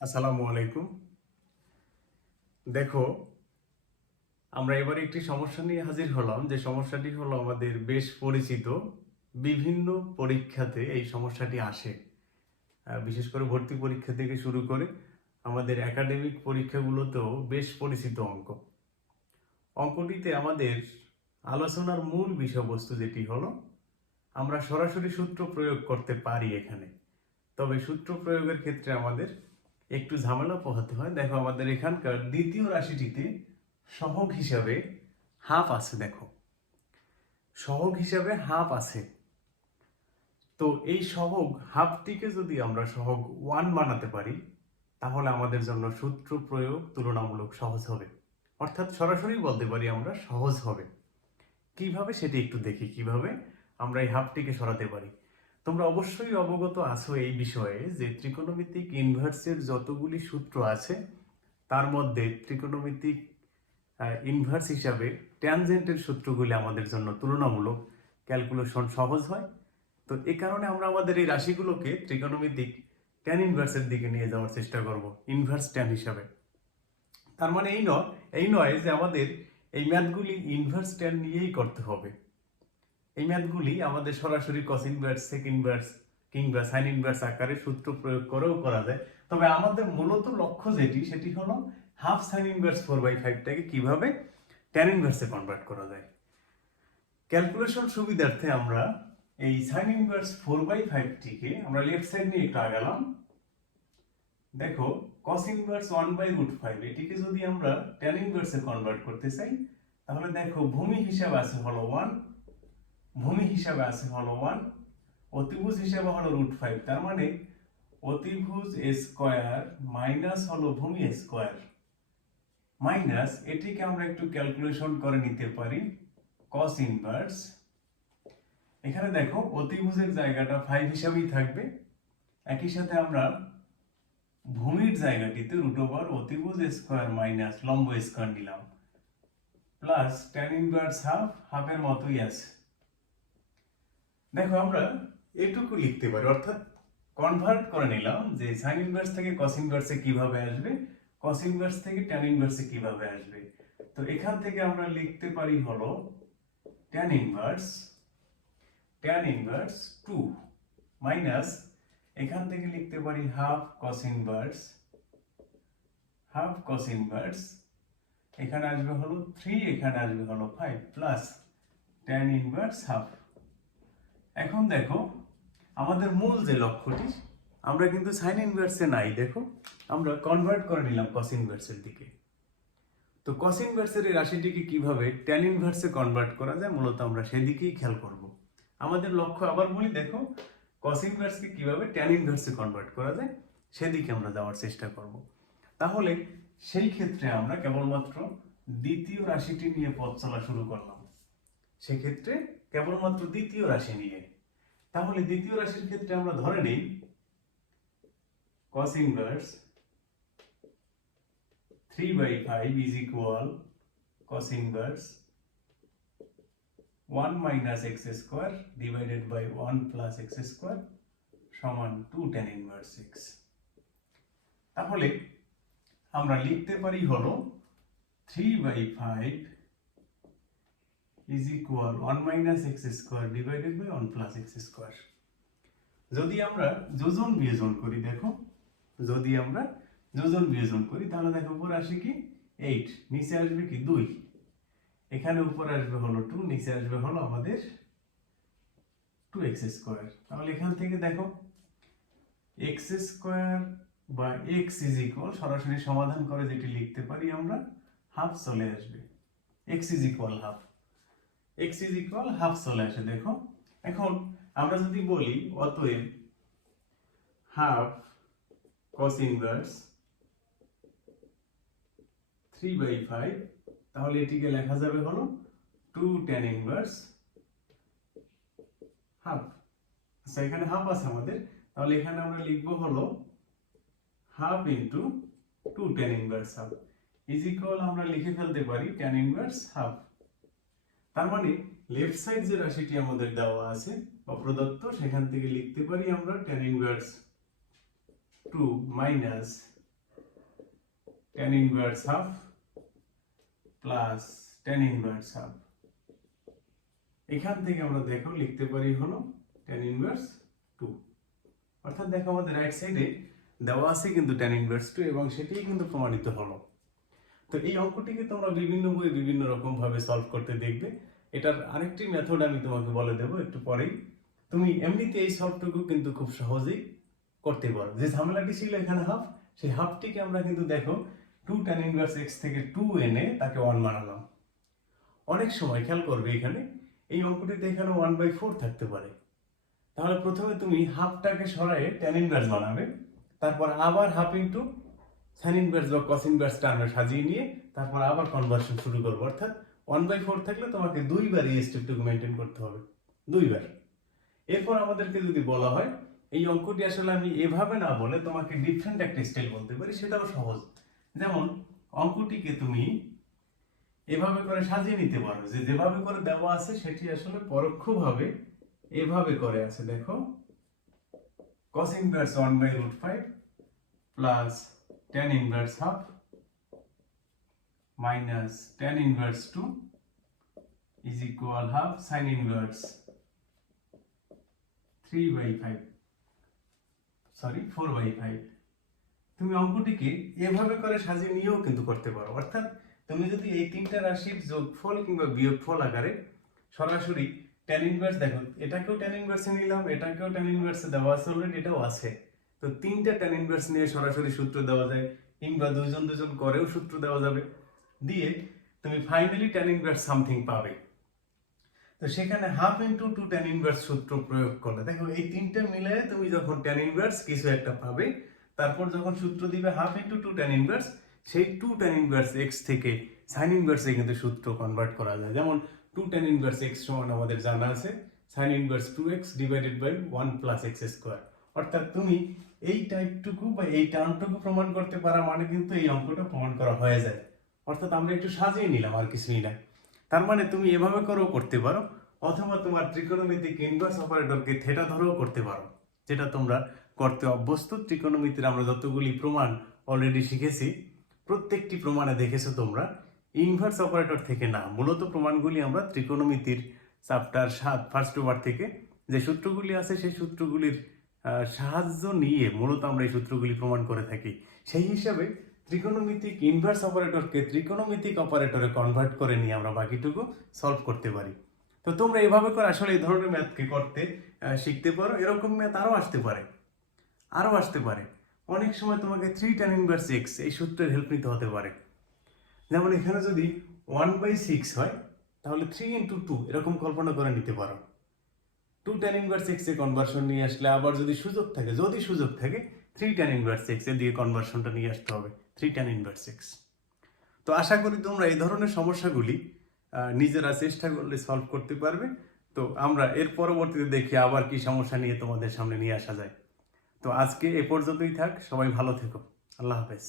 আসসালামু আলাইকুম। দেখো, আমরা এবারে একটি সমস্যা নিয়ে হাজির হলাম, যে সমস্যাটি হলো আমাদের বেশ পরিচিত। বিভিন্ন পরীক্ষাতে এই সমস্যাটি আসে। বিশেষ করে ভর্তি পরীক্ষা থেকে শুরু করে আমাদের একাডেমিক পরীক্ষাগুলোতেও বেশ পরিচিত অঙ্ক। অঙ্কটিতে আমাদের আলোচনার মূল বিষয়বস্তু যেটি হলো, আমরা সরাসরি সূত্র প্রয়োগ করতে পারি এখানে। তবে সূত্র প্রয়োগের ক্ষেত্রে আমাদের একটু ঝামেলা পোহাতে হয়। দেখো, আমাদের এখানকার দ্বিতীয় রাশিটিতে সহগ হিসাবে হাফ আছে। দেখো, সহগ হিসাবে হাফ আছে। তো এই সহগ হাফটিকে যদি আমরা সহগ 1 বানাতে পারি, তাহলে আমাদের জন্য সূত্র প্রয়োগ তুলনামূলক সহজ হবে। অর্থাৎ সরাসরি বলতে পারি আমরা সহজ হবে। কিভাবে সেটি একটু দেখি, কিভাবে আমরা এই হাফটিকে সরাতে পারি। তোমরা অবশ্যই অবগত আছো এই বিষয়ে যে ত্রিকোণমিতিক ইনভার্সের যতগুলি সূত্র আছে, তার মধ্যে ত্রিকোণমিতিক ইনভার্স হিসাবে ট্যানজেন্টের সূত্রগুলি আমাদের জন্য তুলনামূলক ক্যালকুলেশন সহজ হয়। তো এই কারণে আমরা আমাদের এই রাশিগুলোকে ত্রিকোণমিতিক ট্যান ইনভার্সের দিকে নিয়ে যাওয়ার চেষ্টা করব, ইনভার্স ট্যান হিসাবে। তার মানে এই নয় যে আমাদের এই ম্যাথগুলি ইনভার্স ট্যান নিয়েই করতে হবে। এই ম্যাথগুলি আমাদের সরাসরি কস ইনভার্স, সেক ইনভার্স কিংবা সাইন ইনভার্স আকারে সূত্র প্রয়োগ করেও করা যায়। তবে আমাদের মূলত লক্ষ্য সেটি হলো হাফ সাইন ইনভার্স 4/5টাকে কিভাবে ট্যান ইনভার্সে কনভার্ট করা যায়। ক্যালকুলেশন সুবিধার্থে আমরা এই সাইন ইনভার্স 4/5টিকে আমরা লেফট সাইড নিয়ে একটু আগালাম। দেখো, কস ইনভার্স 1/√5 এটিকে যদি আমরা ট্যান ইনভার্সে কনভার্ট করতে চাই, তাহলে দেখো ভূমি হিসাবে আছে হলো 1, ভূমি হিসাবে আছে হলো 1, অতিভুজ হিসাবে হলো √5। তার মানে অতিভুজ স্কয়ার মাইনাস হলো ভূমি স্কয়ার মাইনাস, এটিকে আমরা একটু ক্যালকুলেশন করে নিতে পারি cos ইনভার্স। এখানে দেখো অতিভুজের জায়গাটা 5 হিসাবেই থাকবে। একই সাথে আমরা ভূমির জায়গাটিতে √ অতিভুজ স্কয়ার মাইনাস লম্ব স্কয়ার নিলাম, প্লাস tan ইনভার্স হাফের মতোই আছে। দেখো, আমরা এটুকু লিখতে পারি, অর্থাৎ কনভার্ট করে নিলাম যে সাইন ইনভার্স থেকে কস ইনভার্সে কিভাবে আসবে, কস ইনভার্স থেকে ট্যান ইনভার্সে কিভাবে আসবে। তো এখান থেকে আমরা লিখতে পারি হলো ট্যান ইনভার্স 2 মাইনাস, এখান থেকে লিখতে পারি হাফ কস ইনভার্স, এখানে আসবে হলো 3, এখানে আসবে হলো 5 প্লাস ট্যান ইনভার্স হাফ। এখন দেখো, আমাদের মূল যে লক্ষ্যটি, আমরা কিন্তু সাইন ইনভার্সে নাই। দেখো, আমরা কনভার্ট করে নিলাম কস ইনভার্সের দিকে। তো কস ইনভার্সের এই রাশিটিকে কিভাবে ট্যান ইনভার্সে কনভার্ট করা যায়, মূলত আমরা সেদিকেই খেয়াল করব। আমাদের লক্ষ্য, আবার বলি, দেখো কস ইনভার্সকে কিভাবে ট্যান ইনভার্সে কনভার্ট করা যায় সেদিকে আমরা যাওয়ার চেষ্টা করব। তাহলে সেই ক্ষেত্রে আমরা কেবলমাত্র দ্বিতীয় রাশিটি নিয়ে পথ চলা শুরু করলাম। সেক্ষেত্রে কেবলমাত্র দ্বিতীয় রাশি নিয়ে, তাহলে দ্বিতীয় রাশির ক্ষেত্রে আমরা ধরে নিই cos inverse 3/5 is equal cos inverse 1 minus x square divided by 1 plus x square সমান 2 tan inverse x। তাহলে আমরা লিখতে পারি হলো 3/5 is equal 1 minus x square divided by 1 plus x square। যদি আমরা যোজন বিয়োজন করি, দেখো যদি আমরা যোজন বিয়োজন করি, তাহলে দেখো উপরে আসে কি 8, নিচে আসবে কি 2, এখানে উপরে আসবে হলো 2, নিচে আসবে হলো আমাদের 2x স্কয়ার। তাহলে এখান থেকে দেখো x স্কয়ার বা x ইজ ইকুয়াল, সরাসরি সমাধান করে যেটি লিখতে পারি আমরা, হাফ চলে আসবে। x ইজ ইকুয়াল হাফ চলে আসে। দেখো, এখন আমরা যদি বলি অতএব হাফ cos ইনভার্স 3/5, তাহলে এটিকে লেখা যাবে হলো 2 tan ইনভার্স হাফ। আচ্ছা, এখানে হাফ আছে আমাদের, তাহলে এখানে আমরা লিখব হলো half into 2 tan inverse half is equal, আমরা লিখে ফেলতে পারি tan ইনভার্স হাফ। তার মানে লেফট সাইড যে রাশিটি আমাদের দেওয়া আছে বা প্রদত্ত, সেখান থেকে লিখতে পারি আমরা tan inverse 2 minus tan inverse half plus tan inverse half। এখান থেকে আমরা দেখো লিখতে পারি হলো tan inverse 2। অর্থাৎ দেখো আমাদের রাইট সাইডে দেওয়া আছে কিন্তু tan inverse 2 এবং সেটাই কিন্তু প্রমাণিত হলো। তো এই অঙ্কটিকে তোমরা বিভিন্ন বইয়ে বিভিন্ন রকম ভাবে সলভ করতে দেখবে। এটার আরেকটি মেথড আমি তোমাকে বলে দেবো একটু পরেই। তুমি এমনিতে এই সলভটুকু কিন্তু খুব সহজেই করতে পারো। যে ঝামেলাটি ছিল এখানে হাফ, সেই হাফটিকে আমরা কিন্তু দেখো 2 tan inverse x থেকে 2 এনে তাকে 1 বানালাম। অনেক সময় খেয়াল করবে এখানে এই অঙ্কটিতে এখানে 1/4 থাকতে পারে। তাহলে প্রথমে তুমি হাফটাকে সরায়ে tan inverse বানাবে, তারপর আবার হাফ ইনটু sin inverse বা cos inverse টার্মে সাজিয়ে নিয়ে তারপর আবার কনভার্সন শুরু করবো। অর্থাৎ 1/4 থাকলে তোমাকে দুইবার এই স্টেপটুকু মেনটেন করতে হবে, দুইবার। এরপর আমাদেরকে যদি বলা হয় এই অঙ্কটি আসলে আমি এভাবে না বলে তোমাকে ডিফারেন্ট একটা স্টাইল বলতে পারি, সেটাও সহজ। যেমন অঙ্কটিকে তুমি এভাবে করে সাজিয়ে নিতে পারো, যে যেভাবে করে দেওয়া আছে সেটি আসলে পরোক্ষভাবে এভাবে করে আছে। দেখো cos inverse 1/√5 plus tan inverse half minus tan inverse 2 is equal half sin inverse 4/5। তুমি অঙ্কটিকে এভাবে করে সাজিয়ে নিয়েও কিন্তু করতে পারো। অর্থাৎ তুমি যদি এই তিনটা রাশির যোগফল কিংবা বিয়োগফল আকারে সরাসরি tan ইনভার্স, দেখো এটাকেও tan ইনভার্সে নিলাম, এটাকেও tan ইনভার্সে দেওয়া আছে অলরেডি, এটাও আছে, তো তিনটা tan ইনভার্স নিয়ে সরাসরি সূত্র দেওয়া যায়, কিংবা দুইজন দুইজন করেও সূত্র দেওয়া যাবে, দিয়ে তুমি ফাইনালি tan ইনভার্স সামথিং পাবে। তো সেখানে হাফ ইনটু 2 tan ইনভার্স সূত্র প্রয়োগ করলে দেখো এই তিনটা মিলে তুমি যখন tan ইনভার্স কিছু একটা পাবে, তারপর যখন সূত্র দিবে হাফ ইনটু 2 tan ইনভার্স, সেই 2 tan ইনভার্স x থেকে sin ইনভার্সে কিন্তু সূত্র কনভার্ট করা যায়। যেমন 2 tan ইনভার্স x সমান আমাদের জানা আছে sin inverse 2x divided by 1 plus x square. অর্থাৎ তুমি এই টাইপটুকু বা এই টার্মটুকু প্রমাণ করতে পারা মানে কিন্তু এই অঙ্কটা প্রমাণ করা হয়ে যায়। অর্থাৎ আমরা একটু সাজিয়ে নিলাম, আর কিছুই না। তার মানে তুমি এভাবে করেও করতে পারো, অথবা তোমার ত্রিকোণমিতিক ইনভার্স অপারেটরকে থেটা ধরেও করতে পারো, যেটা তোমরা করতে অভ্যস্ত। ত্রিকোণমিতির আমরা যতগুলি প্রমাণ অলরেডি শিখেছি, প্রত্যেকটি প্রমাণে দেখেছো তোমরা ইনভার্স অপারেটর থেকে না, মূলত প্রমাণগুলি আমরা ত্রিকোণমিতির চ্যাপ্টার 7 ফার্স্ট ওভার থেকে যে সূত্রগুলি আছে সেই সূত্রগুলির সাহায্য নিয়ে মূলত আমরা এই সূত্রগুলি প্রমাণ করে থাকি। সেই হিসাবে ত্রিকোণমিতিক ইনভার্স অপারেটরকে ত্রিকোণমিতিক অপারেটরে কনভার্ট করে নিয়ে আমরা বাকিটুকু সলভ করতে পারি। তো তোমরা এভাবে করে আসলে এই ধরনের ম্যাথকে করতে শিখতে পারো। এরকম ম্যাথ আরও আসতে পারে। অনেক সময় তোমাকে 3 tan ইনভার্স x এই সূত্রের হেল্প নিতে হতে পারে। যেমন এখানে যদি 1/6 হয় তাহলে 3 ইন্টু 2 এরকম কল্পনা করে নিতে পারো। 2 tan ইনভার্স x এ কনভার্সন নিয়ে আসলে আবার যদি সুযোগ থাকে 3 tan ইনভার্স x এর দিয়ে কনভার্সনটা নিয়ে আসতে হবে, 3 tan ইনভার্স x। তো আশা করি তোমরা এই ধরনের সমস্যাগুলি নিজেরা চেষ্টা করলে সলভ করতে পারবে। তো আমরা এর পরবর্তীতে দেখি আবার কি সমস্যা নিয়ে তোমাদের সামনে নিয়ে আসা যায়। তো আজকে এ পর্যন্তই থাক, সবাই ভালো থেকো, আল্লাহ হাফেজ।